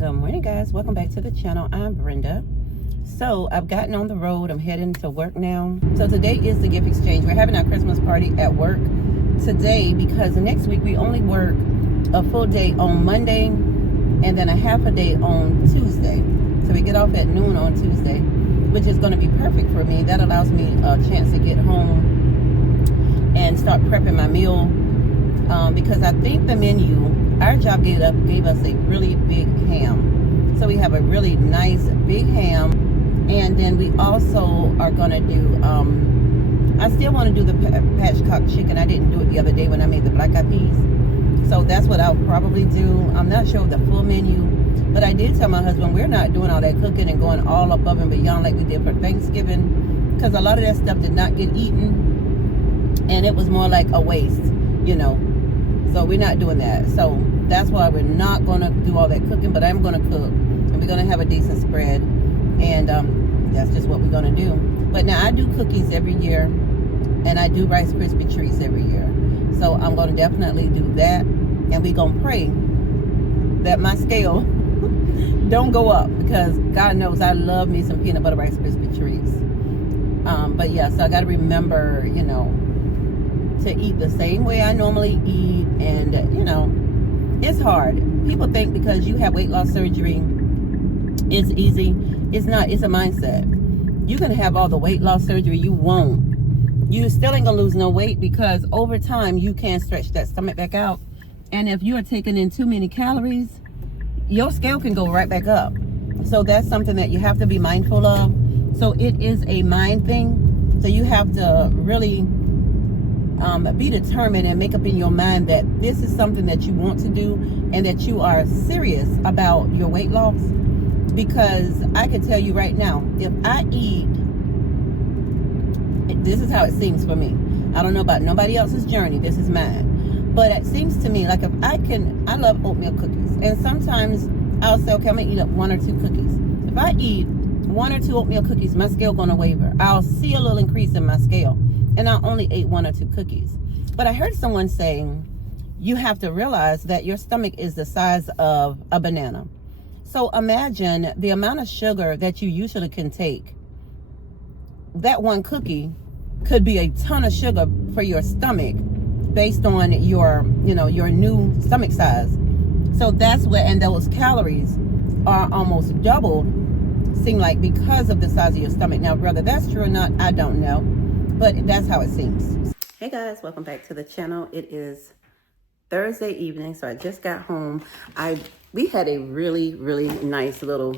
Good morning, guys. Welcome back to the channel. I'm Brenda. So I've gotten on the road. I'm heading to work now. So today is the gift exchange. We're having our Christmas party at work today because next week we only work a full day on Monday and then a half a day on Tuesday. So we get off at noon on Tuesday, which is going to be perfect for me. That allows me a chance to get home and start prepping my meal because I think the menu, our job gave us a really big ham. So we have a really nice big ham. And then we also are going to do, I still want to do the patchcock chicken. I didn't do it the other day when I made the black eyed peas. So that's what I'll probably do. I'm not sure of the full menu. But I did tell my husband we're not doing all that cooking and going all above and beyond like we did for Thanksgiving. Because a lot of that stuff did not get eaten. And it was more like a waste, you know. So we're not doing that. So that's why we're not going to do all that cooking, but I'm going to cook. And we're going to have a decent spread. And that's just what we're going to do. But now I do cookies every year. And I do Rice Krispie treats every year. So I'm going to definitely do that. And we're going to pray that my scale don't go up. Because God knows I love me some peanut butter Rice Krispie treats. But yeah, so I got to remember, you know, to eat the same way I normally eat. And, you know, it's hard. People think because you have weight loss surgery, it's easy. It's not. It's a mindset. You can have all the weight loss surgery you want. You still ain't going to lose no weight because over time you can stretch that stomach back out. And if you are taking in too many calories, your scale can go right back up. So that's something that you have to be mindful of. So it is a mind thing. So you have to really be determined and make up in your mind that this is something that you want to do and that you are serious about your weight loss. Because I can tell you right now, if I eat, this is how it seems for me. I don't know about nobody else's journey. This is mine. But it seems to me like if I love oatmeal cookies. And sometimes I'll say, okay, I'm going to eat up 1 or 2 cookies. If I eat 1 or 2 oatmeal cookies, my scale going to waver. I'll see a little increase in my scale. And I only ate 1 or 2 cookies. But I heard someone saying, you have to realize that your stomach is the size of a banana. So imagine the amount of sugar that you usually can take. That 1 cookie could be a ton of sugar for your stomach based on your, you know, your new stomach size. So that's what, and those calories are almost doubled, seem like, because of the size of your stomach. Now, whether that's true or not, I don't know. But that's how it seems. Hey guys, welcome back to the channel. It is Thursday evening, so I just got home. We had a really, really nice little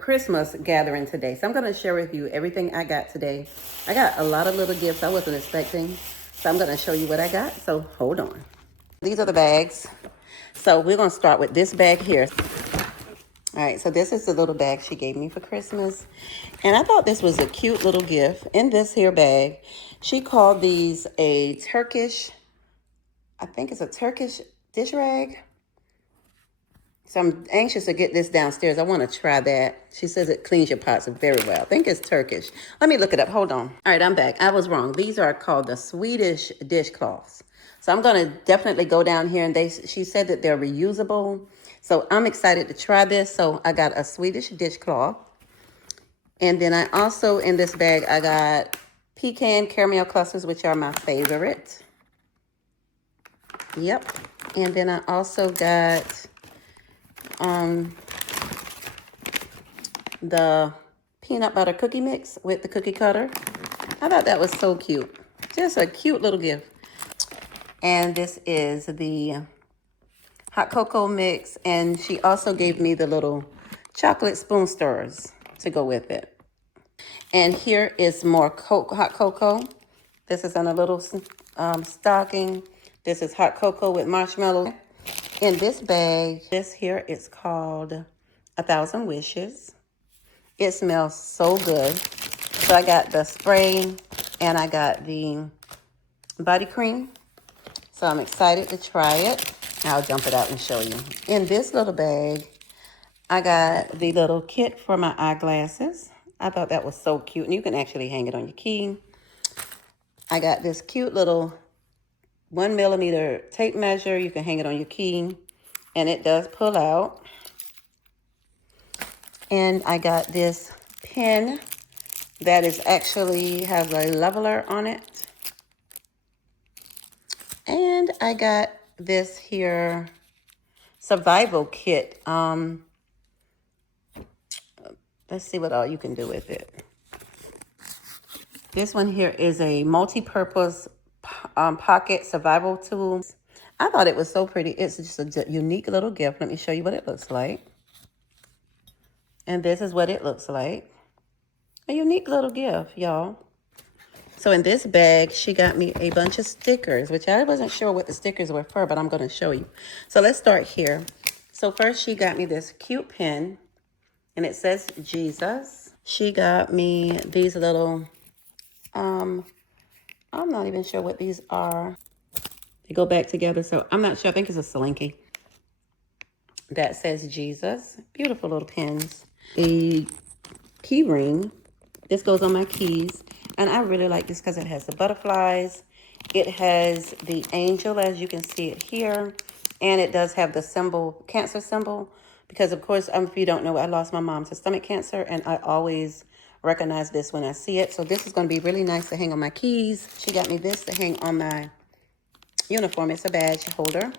Christmas gathering today. So I'm going to share with you everything I got today. I got a lot of little gifts I wasn't expecting. So I'm going to show you what I got. So hold on. These are the bags. So we're going to start with this bag here. All right, so this is the little bag she gave me for Christmas. And I thought this was a cute little gift. In this here bag, she called these a Turkish, I think it's a Turkish dish rag. So I'm anxious to get this downstairs. I want to try that. She says it cleans your pots very well. I think it's Turkish. Let me look it up. Hold on. All right, I'm back. I was wrong. These are called the Swedish dishcloths. So I'm going to definitely go down here. And she said that they're reusable. So I'm excited to try this. So I got a Swedish dishcloth. And then I also, in this bag, I got pecan caramel clusters, which are my favorite. Yep. And then I also got the peanut butter cookie mix with the cookie cutter. I thought that was so cute. Just a cute little gift. And this is the hot cocoa mix. And she also gave me the little chocolate spoon stirrers to go with it. And here is more hot cocoa. This is in a little stocking. This is hot cocoa with marshmallows. In this bag, this here is called 1,000 Wishes. It smells so good. So I got the spray and I got the body cream. So I'm excited to try it. I'll dump it out and show you. In this little bag, I got the little kit for my eyeglasses. I thought that was so cute. And you can actually hang it on your key. I got this cute little 1mm tape measure. You can hang it on your key. And it does pull out. And I got this pen that is actually has a leveler on it. And I got this here survival kit. Let's see what all you can do with it. This one here is a multi-purpose pocket survival tool. I thought it was so pretty. It's just a unique little gift. Let me show you what it looks like. And this is what it looks like. A unique little gift, y'all. So in this bag, she got me a bunch of stickers, which I wasn't sure what the stickers were for, but I'm going to show you. So let's start here. So first she got me this cute pen, and it says Jesus. She got me these little, I'm not even sure what these are. They go back together, so I'm not sure. I think it's a Slinky. That says Jesus. Beautiful little pens. A key ring. This goes on my keys. And I really like this because it has the butterflies. It has the angel, as you can see it here. And it does have the symbol, cancer symbol. Because, of course, if you don't know, I lost my mom to stomach cancer. And I always recognize this when I see it. So this is going to be really nice to hang on my keys. She got me this to hang on my uniform. It's a badge holder.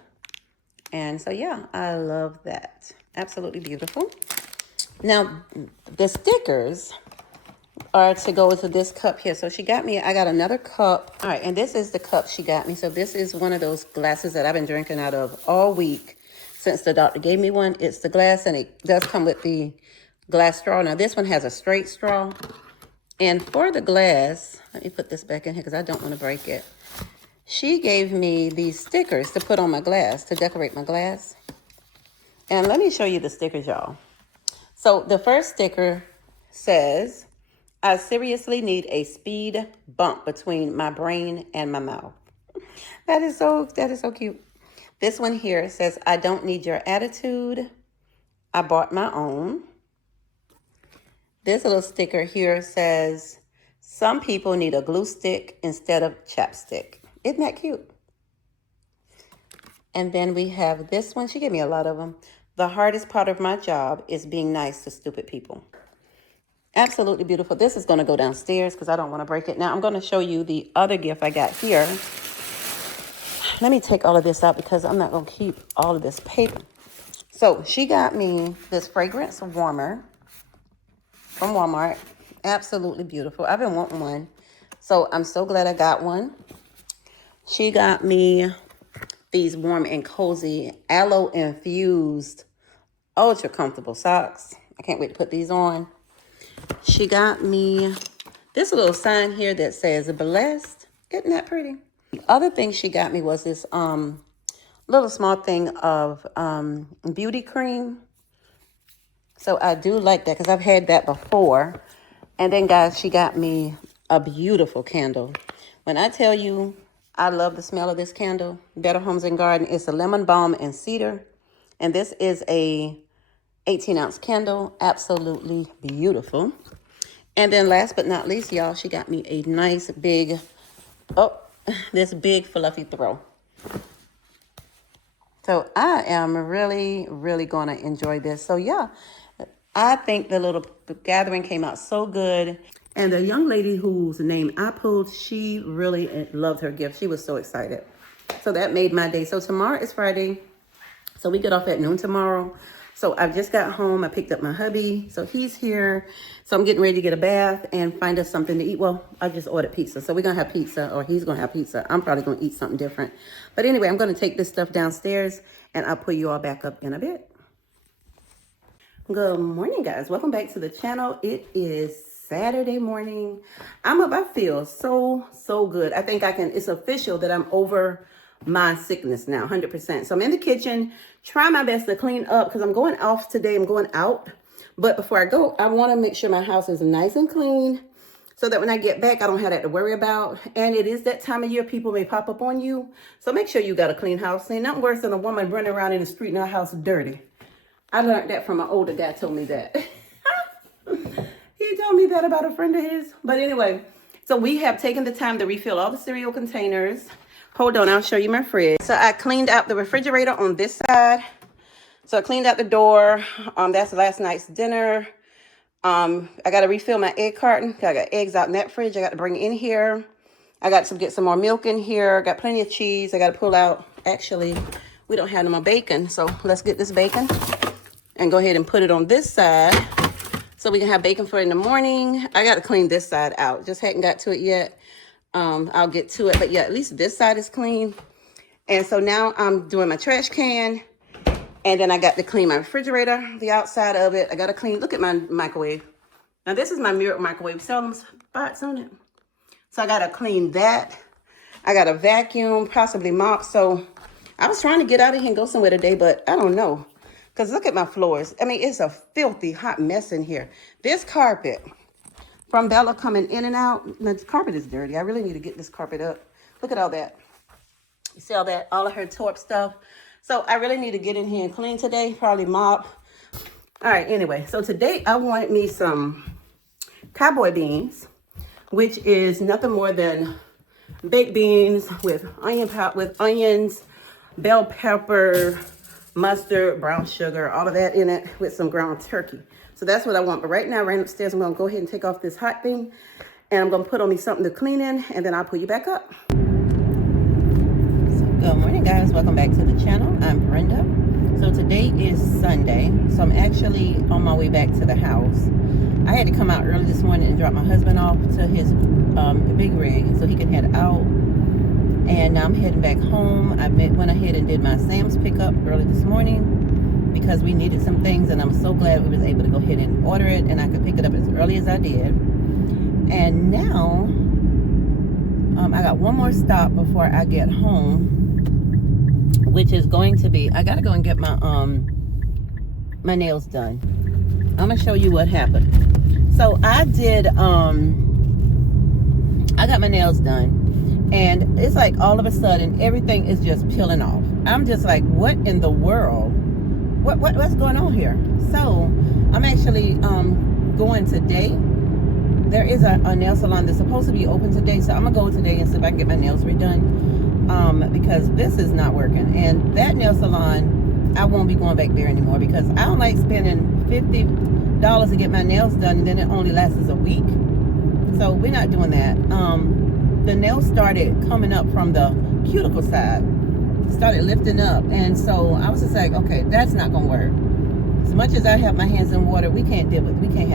And so, yeah, I love that. Absolutely beautiful. Now, the stickers are to go into this cup here. So she got me, I got another cup. All right, and this is the cup she got me. So this is one of those glasses that I've been drinking out of all week since the doctor gave me one. It's the glass, and it does come with the glass straw. Now, this one has a straight straw. And for the glass, let me put this back in here because I don't want to break it. She gave me these stickers to put on my glass, to decorate my glass. And let me show you the stickers, y'all. So the first sticker says, I seriously need a speed bump between my brain and my mouth. That is so cute. This one here says, I don't need your attitude. I bought my own. This little sticker here says, some people need a glue stick instead of chapstick. Isn't that cute? And then we have this one. She gave me a lot of them. The hardest part of my job is being nice to stupid people. Absolutely beautiful. This is going to go downstairs because I don't want to break it. Now, I'm going to show you the other gift I got here. Let me take all of this out because I'm not going to keep all of this paper. So she got me this fragrance warmer from Walmart. Absolutely beautiful. I've been wanting one. So I'm so glad I got one. She got me these warm and cozy aloe infused ultra comfortable socks. I can't wait to put these on. She got me this little sign here that says blessed. Isn't that pretty? The other thing she got me was this little small thing of beauty cream. So I do like that because I've had that before. And then, guys, she got me a beautiful candle. When I tell you I love the smell of this candle, Better Homes and Garden, it's a lemon balm and cedar. And this is a 18-ounce candle. Absolutely beautiful. And then last but not least, y'all, she got me a nice big, this big fluffy throw. So I am really, really going to enjoy this. So, yeah, I think the little gathering came out so good. And the young lady whose name I pulled, she really loved her gift. She was so excited. So that made my day. So tomorrow is Friday. So we get off at noon tomorrow. So I just got home. I picked up my hubby. So he's here. So I'm getting ready to get a bath and find us something to eat. Well, I just ordered pizza. So we're going to have pizza, or he's going to have pizza. I'm probably going to eat something different. But anyway, I'm going to take this stuff downstairs and I'll pull you all back up in a bit. Good morning, guys. Welcome back to the channel. It is Saturday morning. I'm up. I feel so good. I think it's official that I'm over my sickness now, 100%. So I'm in the kitchen, trying my best to clean up because I'm going off today. I'm going out. But before I go, I want to make sure my house is nice and clean so that when I get back, I don't have that to worry about. And it is that time of year people may pop up on you. So make sure you got a clean house. Ain't nothing worse than a woman running around in the street and her house dirty. I learned that from an older guy told me that. He told me that about a friend of his. But anyway, so we have taken the time to refill all the cereal containers. Hold on, I'll show you my fridge. So I cleaned out the refrigerator on this side. So I cleaned out the door. That's last night's dinner. I got to refill my egg carton. I got eggs out in that fridge. I got to bring in here. I got to get some more milk in here. Got plenty of cheese. I got to pull out. Actually, we don't have no more bacon. So let's get this bacon and go ahead and put it on this side so we can have bacon for in the morning. I got to clean this side out. Just hadn't got to it yet. I'll get to it. But yeah, at least this side is clean. And so now I'm doing my trash can. And then I got to clean my refrigerator, the outside of it. I got to clean, look at my microwave. Now this is my mirror microwave. See all them spots on it? So I got to clean that. I got to vacuum, possibly mop. So I was trying to get out of here and go somewhere today, but I don't know. Because look at my floors. I mean, it's a filthy, hot mess in here. This carpet from Bella coming in and out. The carpet is dirty. I really need to get this carpet up. Look at all that. You see all that? All of her tore up stuff. So I really need to get in here and clean today, probably mop. All right, anyway, so today I wanted me some cowboy beans, which is nothing more than baked beans with onions, bell pepper, mustard, brown sugar, all of that in it with some ground turkey. So that's what I want. But right now, right upstairs, I'm gonna go ahead and take off this hot thing and I'm gonna put on me something to clean in and then I'll pull you back up. Good morning, guys. Welcome back to the channel. I'm Brenda. So today is Sunday, so I'm actually on my way back to the house. I had to come out early this morning and drop my husband off to his big rig so he can head out. And now I'm heading back home. I went ahead and did my Sam's pickup early this morning because we needed some things, and I'm so glad we was able to go ahead and order it and I could pick it up as early as I did. And now I got one more stop before I get home, which is going to be, I gotta go and get my my nails done. I'm gonna show you what happened. So I got my nails done, and it's like all of a sudden everything is just peeling off. I'm just like, what in the world? What's going on here? So I'm actually going today. There is a nail salon that's supposed to be open today, so I'm gonna go today and see if I can get my nails redone. Because this is not working, and that nail salon I won't be going back there anymore because I don't like spending $50 to get my nails done and then it only lasts a week. So we're not doing that. The nails started coming up from the cuticle side, started lifting up, and so I was just like, okay, that's not gonna work. As much as I have my hands in water, we can't have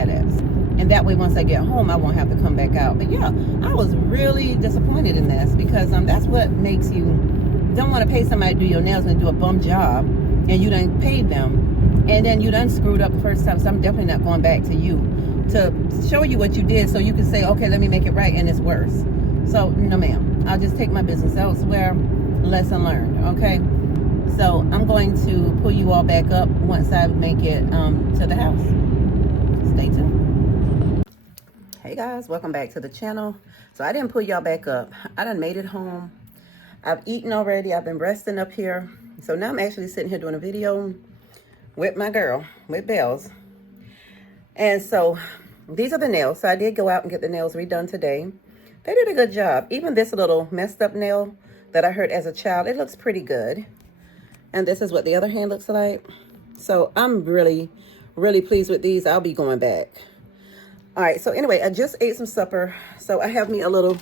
that. And that way, once I get home, I won't have to come back out. But yeah, I was really disappointed in this because that's what makes you don't want to pay somebody to do your nails and do a bum job, and you done paid them, and then you done screwed up the first time. So I'm definitely not going back to you to show you what you did so you can say, okay, let me make it right, and it's worse. So no, ma'am, I'll just take my business elsewhere. Lesson learned. Okay. So I'm going to pull you all back up once I make it to the house. Stay tuned. Hey guys, welcome back to the channel. So I didn't pull y'all back up. I done made it home. I've eaten already. I've been resting up here. So now I'm actually sitting here doing a video with my girl, with Bells. And so these are the nails. So I did go out and get the nails redone today. They did a good job. Even this little messed up nail that I hurt as a child, it looks pretty good. And this is what the other hand looks like. So I'm really, really pleased with these. I'll be going back. All right, so anyway, I just ate some supper. So I have me a little,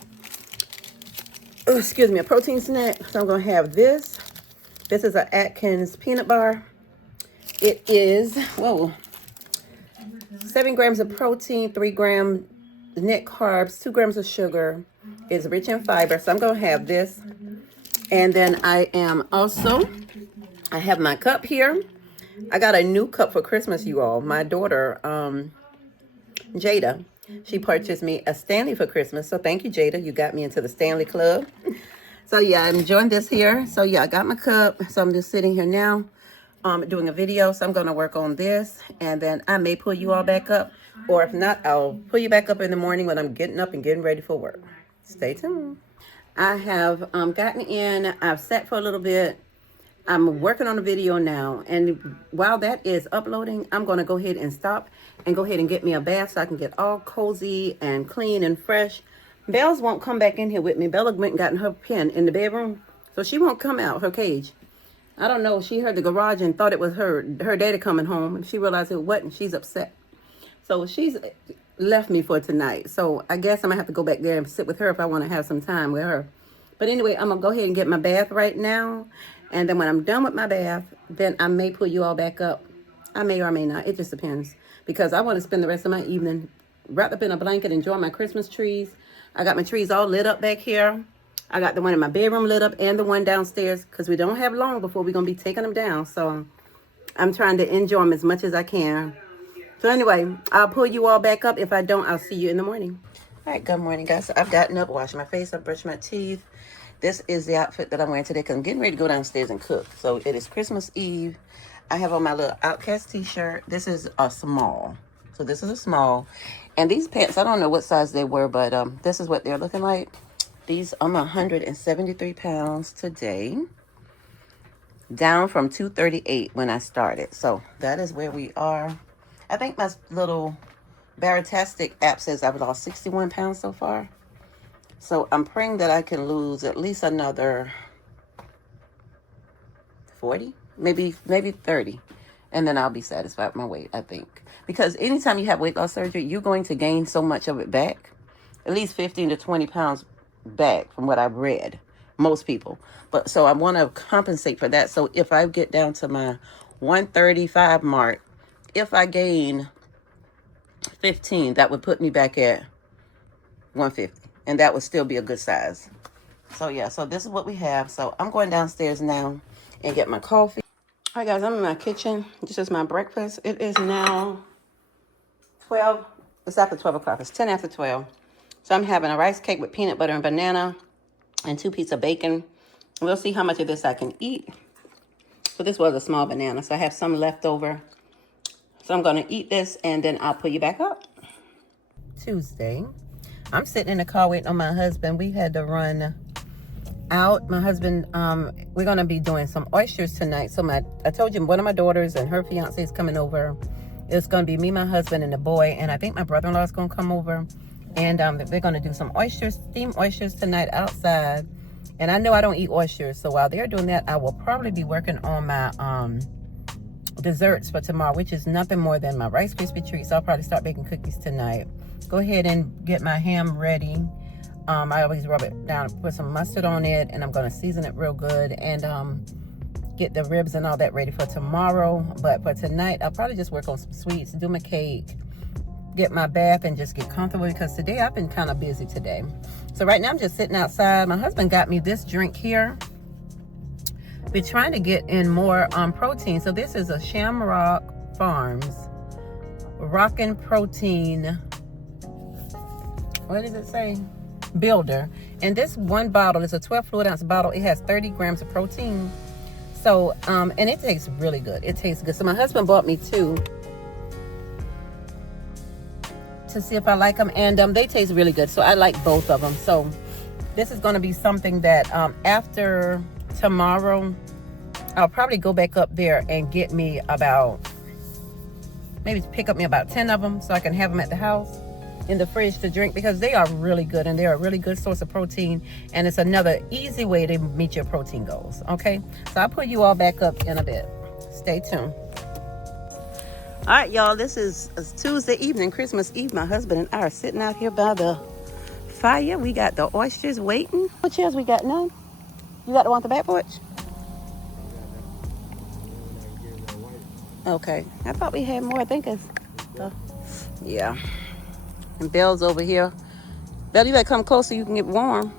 a protein snack. So I'm gonna have this. This is an Atkins peanut bar. It is, 7 grams of protein, 3 grams net carbs, 2 grams of sugar. It's rich in fiber. So I'm gonna have this. And then I have my cup here. I got a new cup for Christmas, you all. My daughter, Jada, she purchased me a Stanley for Christmas. So thank you, Jada. You got me into the Stanley Club. So yeah, I'm enjoying this here. So yeah, I got my cup. So I'm just sitting here now doing a video. So I'm going to work on this. And then I may pull you all back up. Or if not, I'll pull you back up in the morning when I'm getting up and getting ready for work. Stay tuned. I have gotten in. I've sat for a little bit. I'm working on a video now, and while that is uploading, I'm going to go ahead and stop and go ahead and get me a bath so I can get all cozy and clean and fresh. Bells won't come back in here with me. Bella went and gotten her pen in the bedroom, so she won't come out her cage. I don't know. She heard the garage and thought it was her daddy coming home, and she realized it wasn't. She's upset. So she's left me for tonight. So I guess I'm gonna have to go back there and sit with her if I want to have some time with her. But anyway, I'm gonna go ahead and get my bath right now. And then when I'm done with my bath, then I may pull you all back up. I may or I may not. It just depends. Because I want to spend the rest of my evening wrapped up in a blanket, enjoying my Christmas trees. I got my trees all lit up back here. I got the one in my bedroom lit up and the one downstairs because we don't have long before we're going to be taking them down. So I'm trying to enjoy them as much as I can. So anyway, I'll pull you all back up. If I don't, I'll see you in the morning. All right, good morning, guys. So I've gotten up, washed my face, I've brushed my teeth. This is the outfit that I'm wearing today because I'm getting ready to go downstairs and cook. So it is Christmas Eve. I have on my little Outcast t-shirt. This is a small. So this is a small. And these pants, I don't know what size they were, but this is what they're looking like. These, I'm 173 pounds today. Down from 238 when I started. So that is where we are. I think my little Baratastic app says I've lost 61 pounds so far. So I'm praying that I can lose at least another 40, maybe 30. And then I'll be satisfied with my weight, I think. Because anytime you have weight loss surgery, you're going to gain so much of it back. At least 15 to 20 pounds back from what I've read. Most people. But so I want to compensate for that. So if I get down to my 135 mark, if I gain 15, that would put me back at 150. And that would still be a good size. So yeah, so this is what we have. So I'm going downstairs now and get my coffee. All right, guys, I'm in my kitchen. This is my breakfast. It is now 12. It's after 12 o'clock. It's 10 after 12. So I'm having a rice cake with peanut butter and banana and 2 pieces of bacon. We'll see how much of this I can eat. So this was a small banana, so I have some left over. So I'm going to eat this, and then I'll pull you back up. Tuesday. I'm sitting in the car waiting on my husband. We had to run out. My husband, we're going to be doing some oysters tonight. So I told you one of my daughters and her fiance is coming over. It's going to be me, my husband, and the boy. And I think my brother-in-law is going to come over. And they're going to do some oysters, steamed oysters tonight outside. And I know I don't eat oysters. So while they're doing that, I will probably be working on my desserts for tomorrow, which is nothing more than my Rice Krispie treats. I'll probably start baking cookies tonight. Go ahead and get my ham ready. I always rub it down, put some mustard on it, and I'm going to season it real good and get the ribs and all that ready for tomorrow. But for tonight, I'll probably just work on some sweets, do my cake, get my bath, and just get comfortable because today I've been kind of busy today. So right now I'm just sitting outside. My husband got me this drink here. We're trying to get in more protein. So this is a Shamrock Farms Rockin' Protein. What does it say? Builder. And this one bottle is a 12 fluid ounce bottle. It has 30 grams of protein. So, and it tastes really good. It tastes good. So my husband bought me 2 to see if I like them. And they taste really good. So I like both of them. So this is going to be something that after tomorrow, I'll probably go back up there and get me maybe pick up me about 10 of them so I can have them at the house in the fridge to drink because they are really good and they're a really good source of protein, and it's another easy way to meet your protein goals. Okay, so I'll put you all back up in a bit. Stay tuned. All right, y'all, this is Tuesday evening, Christmas Eve. My husband and I are sitting out here by the fire. We got the oysters waiting. What chairs we got? None? You got the one on the back porch? Okay, I thought we had more. I think it's yeah. And Belle's over here. Belle, you better come closer so you can get warm.